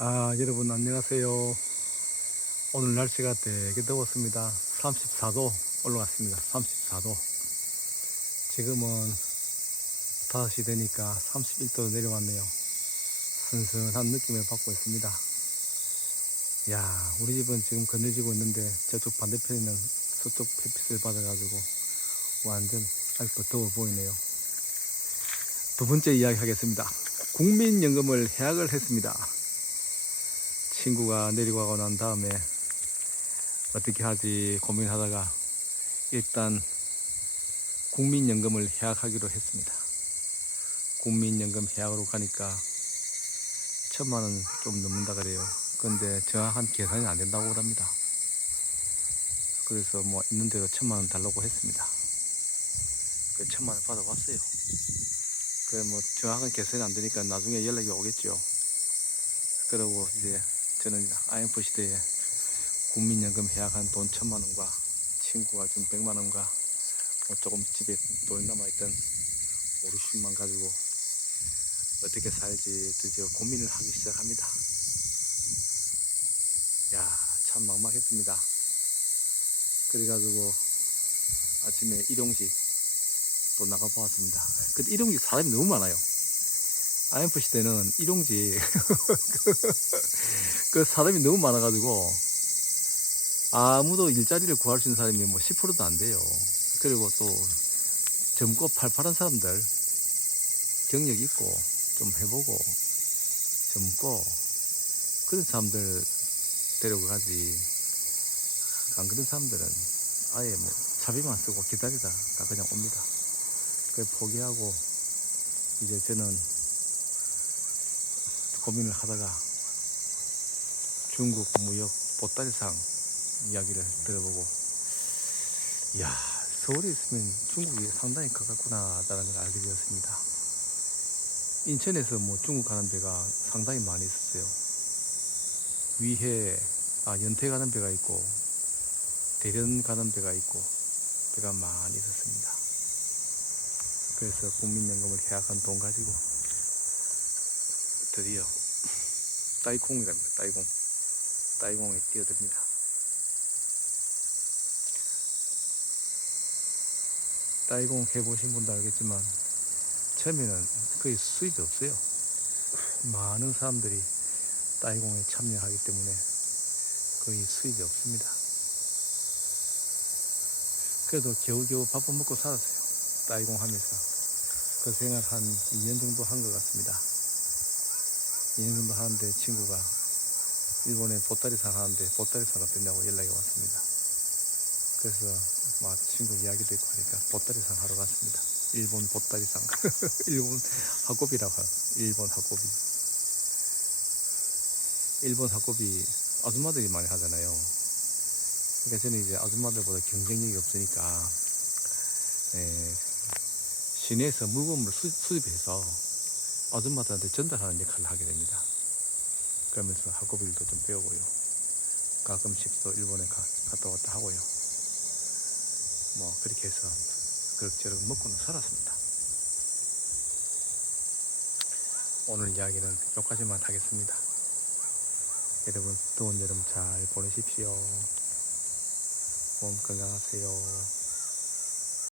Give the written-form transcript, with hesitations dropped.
여러분 안녕하세요. 오늘 날씨가 되게 더웠습니다. 34도 올라갔습니다. 34도. 지금은 5시 되니까 31도 내려왔네요. 선선한 느낌을 받고 있습니다. 우리 집은 지금 건너지고 있는데 저쪽 반대편에는 서쪽 햇빛을 받아가지고 완전 아직도 더워 보이네요. 두 번째 이야기 하겠습니다. 국민연금을 해약을 했습니다. 친구가 내리고 가고 난 다음에 어떻게 하지 고민하다가 일단 국민연금을 해약하기로 했습니다. 국민연금 해약으로 가니까 1,000만원 좀 넘는다 그래요. 그런데 정확한 계산이 안 된다고 그럽니다. 그래서 뭐 있는 대로 1,000만원 달라고 했습니다. 그 1,000만원 받아봤어요. 그 뭐 정확한 계산이 안 되니까 나중에 연락이 오겠죠. 그러고 이제 저는 IMF 시대에 국민연금 해약한 돈 1,000만원과 친구가 준 100만원과 뭐 조금 집에 돈이 남아있던 5, 60만 가지고 어떻게 살지 드디어 고민을 하기 시작합니다. 참 막막했습니다. 그래가지고 아침에 일용직 또 나가보았습니다. 근데 일용직 사람이 너무 많아요. IMF 시대는 일용직 그 사람이 너무 많아가지고 아무도 일자리를 구할 수 있는 사람이 뭐 10%도 안 돼요. 그리고 또 젊고 팔팔한 사람들, 경력 있고 좀 해보고 젊고 그런 사람들 데리고 가지, 안 그런 사람들은 아예 뭐 차비만 쓰고 기다리다가 그냥 옵니다. 그래 포기하고 이제 저는 고민을 하다가 중국 무역 보따리상 이야기를 들어보고 서울에 있으면 중국이 상당히 가깝구나 라는 걸 알게 되었습니다. 인천에서 뭐 중국 가는 배가 상당히 많이 있었어요. 위해 연태 가는 배가 있고 대련 가는 배가 있고 배가 많이 있었습니다. 그래서 국민연금을 해약한 돈 가지고 드디어 따이콩이랍니다. 따이공에 뛰어듭니다. 따이공 해보신 분도 알겠지만 처음에는 거의 수입이 없어요. 많은 사람들이 따이공에 참여하기 때문에 거의 수입이 없습니다. 그래도 겨우겨우 밥은 먹고 살았어요. 따이공 하면서 그 생활 한 2년 정도 한 것 같습니다. 2년 정도 하는데 친구가 일본에 보따리상 하는데 보따리상 어떠냐고 연락이 왔습니다. 그래서 친구 이야기도 있고 하니까 보따리상 하러 갔습니다. 일본 보따리상 일본 학고비라고 해요. 일본 학고비. 일본 학고비 아줌마들이 많이 하잖아요. 그러니까 저는 이제 아줌마들보다 경쟁력이 없으니까 시내에서 물건을 수입해서 아줌마들한테 전달하는 역할을 하게 됩니다. 그러면서 학고비들도 좀 배우고요. 가끔씩 또 일본에 갔다 왔다 하고요. 뭐 그렇게 해서 그럭저럭 먹고는 살았습니다. 오늘 이야기는 여기까지만 하겠습니다. 여러분 더운 여름 잘 보내십시오. 몸 건강하세요.